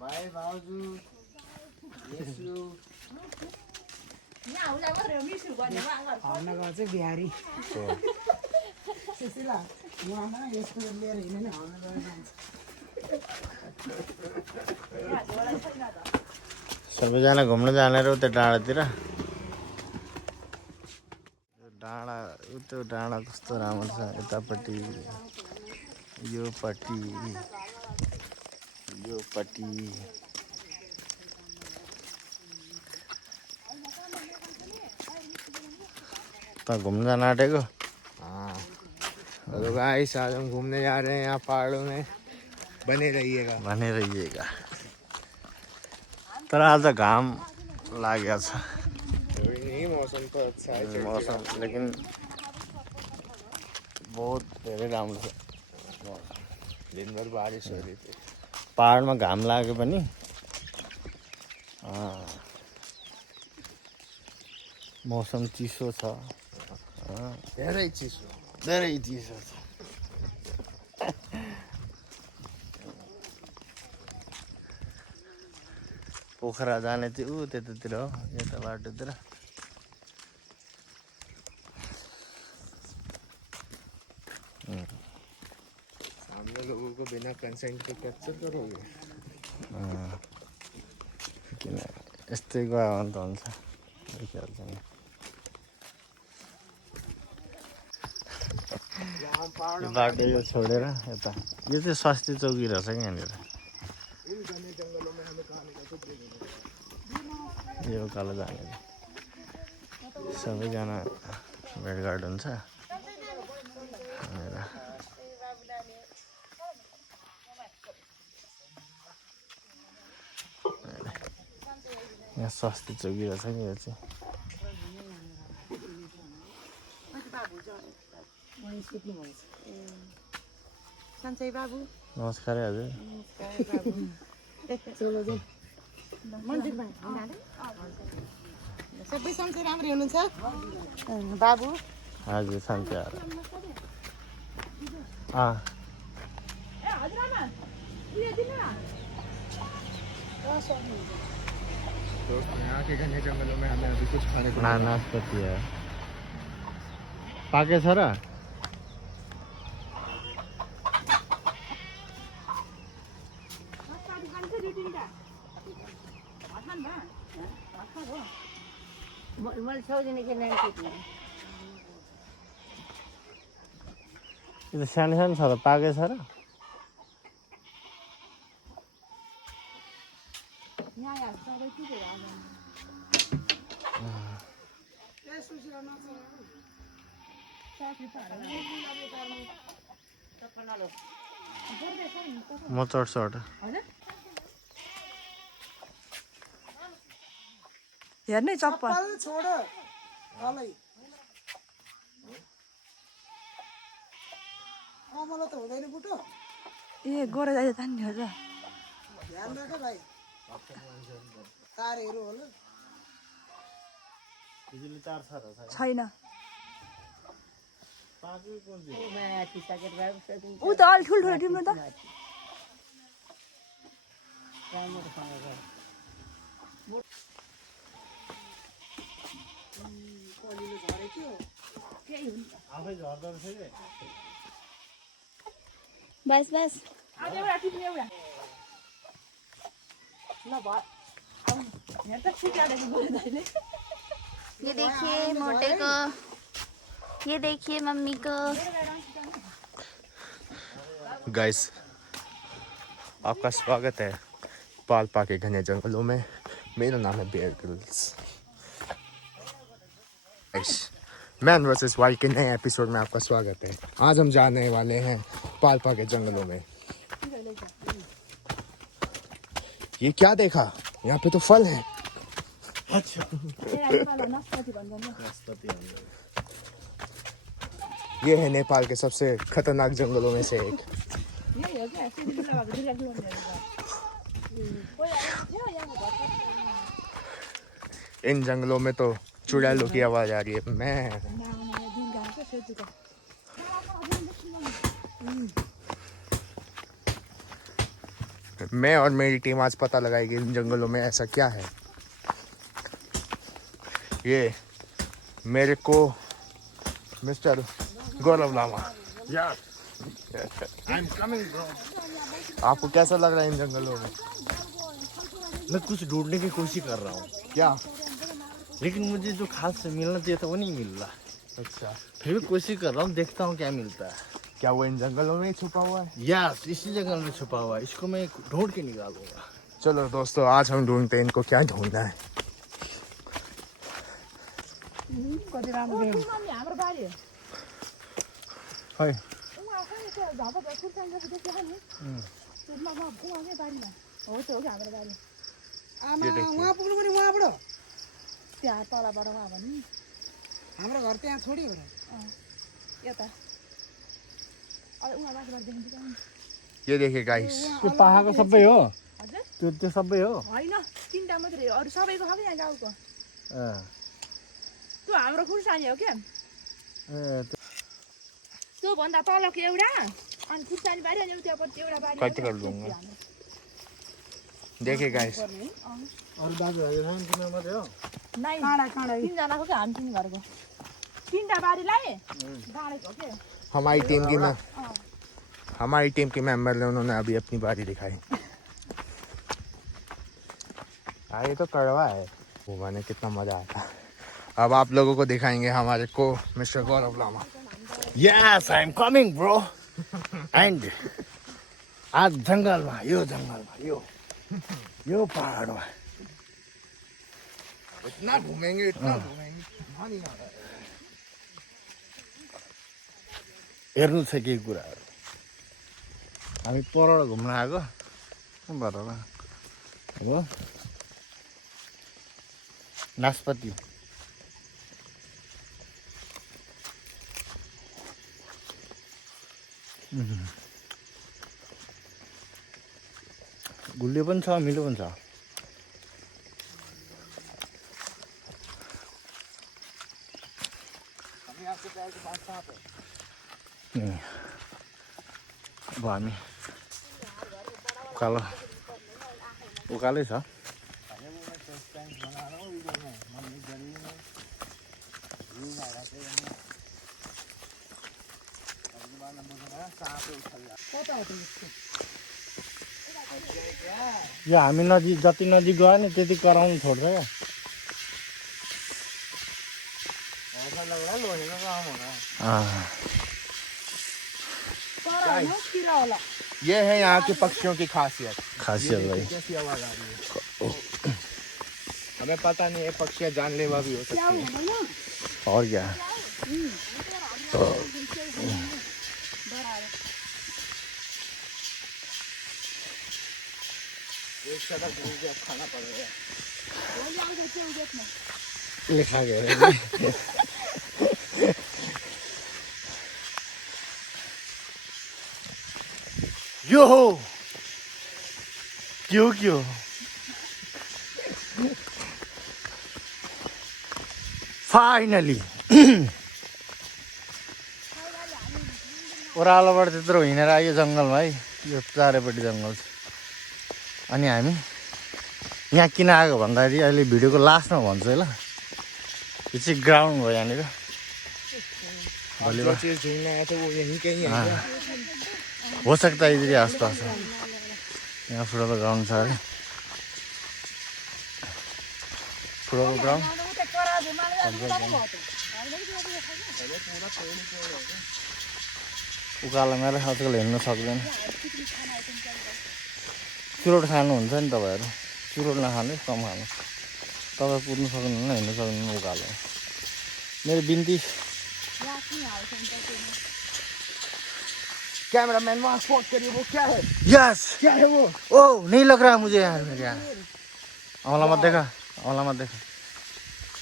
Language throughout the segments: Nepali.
भाइ भाउजू यसु हर्नगएको चाहिँ बिहारी त्यसैला उहाँमा यसको लिएर हिँड्यो नि हर्न गएर जान्छ सबैजना घुम्न जाने र उता डाँडातिर डाँडा त्यो डाँडा कस्तो राम्रो छ यतापट्टि योपट्टि तो घूमने जाना आटेको हाँ तो गाइस आज हम घूमने जा रहे हैं यहाँ पहाड़ों में बने रहिएगा तर आज घाम लागेको छ मौसम तो अच्छा है मौसम लेकिन बहुत धेरै राम्रो छ दिनभर बारिश हो रही थी पहाडमा घाम लाग्यो पनि मौसम चिसो छ धेरै चिसो छ पोखरा जाने चाहिँ ऊ त्यतातिर हो यता बाटोतिर सामने लोगों को बिना कंसेंट के कैप्चर करोगे किन यस्तै गयो भने त हुन्छ देखिहाल्छ नि यो बाटो यो छोडेर यता यो चाहिँ स्वास्थ्य चौकी रहेछ कि यहाँनिर यो उकालो जाने सबैजना भेटघाट हुन्छ यहाँ स्वास्थ्य चौकी रहेछ कि यो चाहिँ सन्चै बाबु नमस्कार हजुर सबै सन्चै राम्रो हुनुहुन्छ बाबु हजुर सन्चै यहाँ के घने जंगलों में हमें अभी कुछ खाने को नाशपति है पाके छ र यो सानो सानो छ त पाके छ र म चढ्छु हेर्नै चप्पल छोड मलाई मलाई त हुँदैन बुटो ए गोरा जान्छ तान्ने हो त ध्यान राख भाइ तारहरू होला बिजुली तार छ र छैन पाके कुन ऊ त अलि ठुल्ठुलो तिम्रो त आफै झर्दो रहेछ कि बस बस ये देखिए मोटे को, ये देखिए मम्मी को। गाइस आपका स्वागत है पाल्पा के घने जंगलों में। मेरा नाम है बेयर ग्रिल्स। मैन वर्सेस वाइल्ड के नए एपिसोड में आपका स्वागत है। आज हम जाने वाले हैं पाल्पा के जंगलों में। ये क्या देखा? यहाँ पे तो फल है। अच्छा ये है नेपाल के सबसे खतरनाक जंगलों में से एक। इन जंगलों में तो चुड़ैलों की आवाज आ रही है। मैं मैं और मेरी टीम आज पता लगाएगी इन जंगलों में ऐसा क्या है। ये मेरे को मिस्टर गौरव लामा। आपको कैसा लग रहा है इन जंगलों में? मैं कुछ ढूंढने की कोशिश कर रहा हूँ, क्या? लेकिन मुझे जो खास मिलना चाहिए था वो नहीं मिल रहा। अच्छा, फिर भी कोशिश कर रहा हूँ, देखता हूँ क्या मिलता है। क्या वो इन जंगलों में ही छुपा हुआ है? यस, इसी जंगल में छुपा हुआ है, इसको मैं ढूंढ के निकालूंगा। चलो दोस्तों, आज हम ढूंढते हैं इनको क्या ढूंढना है। कति राम्रो देख्यो। मम्मी हाम्रो बारी हो हाय, उहाँ खै त्यो झापा भएपछि चाहिँ देख्छ नि त्यसमा म उहाँकै बारीमा हो त्यो हो कि हाम्रो बारी आमा उहाँ पुग्नु पनि उहाँबाट त्यहाँ तलबाट उहाँ भन्नु हाम्रो घर त्यहाँ छोडी हो र। यता अब उहाँ बाटोबाट देखिन्छ क्या ये देखिए गाइस, त्यो पाहाडको सबै हो? हजुर त्यो सबै हो? होइन 3टा मात्रै हो, अरू सबैको छ कि यहाँ गाउँको। अँ, त्यो हाम्रो खुर्सानी हो क्या, ए, त्यो भन्दा तलको एउटा अनि खुर्सानी बारी अनि त्यहाँपछि एउटा बारी कति कर दूंगा? देखिए गाइस, अरू दाजुभाइ छन् तिम्रो मात्रै हो? नै काँडा काँडा 3जनाको क्या हामी 3 घरको 3टा बारीलाई गाडेको हो क्या। हमारी टीम की मेंबर ने उन्होंने अभी अपनी बारी दिखाई। ये तो कड़वा है, घुमाने कितना मजा आता है। अब आप लोगों को दिखाएंगे हमारे को mister Gaurav Lama. Yes, I am coming bro. And आज जङ्गलमा यो पहाडमा इतना घूमेंगे, इतना घूमेंगे, ध्यान ही ना रहा है। हेर्नु छ केही कुराहरू। हामी पर घुम्न आएको बरल हो। नासपति गुलियो पनि छ, मिलो पनि छ। अब हामी उकालै छ। यो हामी नजिक जति नजिक गयो नि त्यति कराउनु छोड्छ क्या। ऐसा लग रहा है लोहे का काम हो रहा है। तर होइन किरा होला। ये है यहाँ के पक्षियों की खासियत। खासियत भाई, कैसी आवाज आ रही है? हमें पता नहीं है, पक्षियाँ जानलेवा भी हो सकती है। और क्या। एक सड़क मुझे खाना पड़ेगा। लिखा गया है। यो हो क्यों फाइनली ओह्रालोबाट त्यत्रो हिँडेर आयो जङ्गलमा है। यो चारैपट्टि जङ्गल छ। अनि हामी यहाँ किन आएको भन्दाखेरि अहिले भिडियोको लास्टमा भन्छु है ल। यो चाहिँ ग्राउन्ड हो यहाँनिर जो चीज ढूंढना है तो वो यहीं कहीं है क्या? हो सकता है इधर आसपास हो। यहाँ फुटबल ग्राउन्ड छ अरे, फुटबल ग्राउन्ड। उकालोमा आजकल हिँड्नु सक्दैन। चुरोट खानुहुन्छ नि तपाईँहरू, चुरोट नखानु, कम खानु। तपाईँ कुद्नु सक्नुहुन्न, हिँड्नु सक्नुहुन्न उकालो। मेरो बिन्ती। कैमरामैन वहाँ स्पॉट करिए, वो क्या है? यस, क्या है वो? ओह नहीं लग रहा मुझे यार। मेरे यहाँ अमला मत देखा, अमला मत देखा।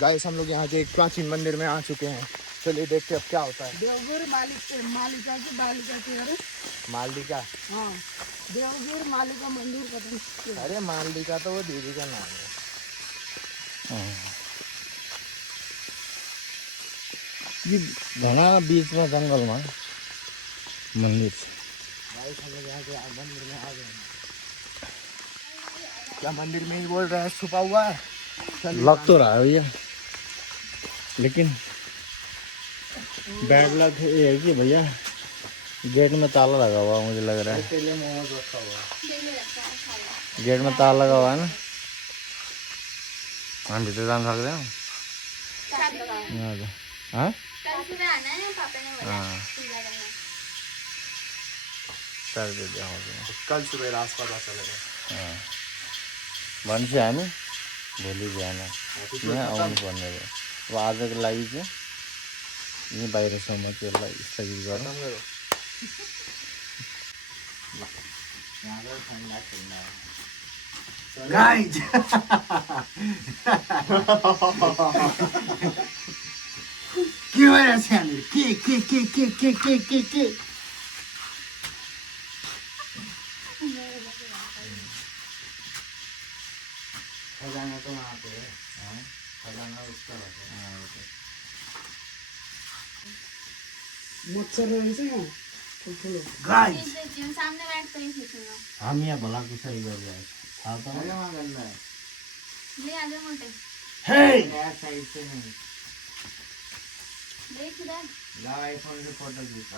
गाइस, हम लोग यहाँ के एक प्राचीन मंदिर में आ चुके हैं। चलिए देखते अब क्या होता है। देवगिर मालिका की बालिका के अरे मालदिका। हाँ देवगिर मालिका मंदिर का। अरे मालदिका तो वो दीदी का नाम है। ये घना बीचमा जङ्गलमा मन्दिर छ। गाइस, हम लोग यहाँ के मंदिर में आ गए हैं। क्या मंदिर में ही बोल रहा है छुपा हुआ है? लग तो रहा है भैया, लेकिन बैड लक ये है कि भैया गेट में ताला लगा हुआ है, मुझे लग रहा है। गेट में ताला लगा हुआ है ना, हम भीतर जान सकते हैं। हाँ कर दे दिया कल सुबह रात पता चलेगा। हाँ भनेपछि हामी भोलि बिहान यहाँ आउनु पर्ने भयो। अब आजको लागि चाहिँ यहीँ बाहिरसम्म चाहिँ यसलाई स्थगित गरौँ। गाइज के भइरहेछ यहाँनिर? के खजाना तो वहाँ पे है। हाँ खजाना उसका रहता है। हाँ ओके। मच्छर रहेछ यहाँ ठुल्ठुलो। गाइज सामने बैठ कर ही खींचूंगा। हम यहाँ भला कुसरी गरिरहेको छ थाहा त ले आ जाओ मोटे। हे साइड से नहीं देख इधर। ला आईफोन से फोटो खींच।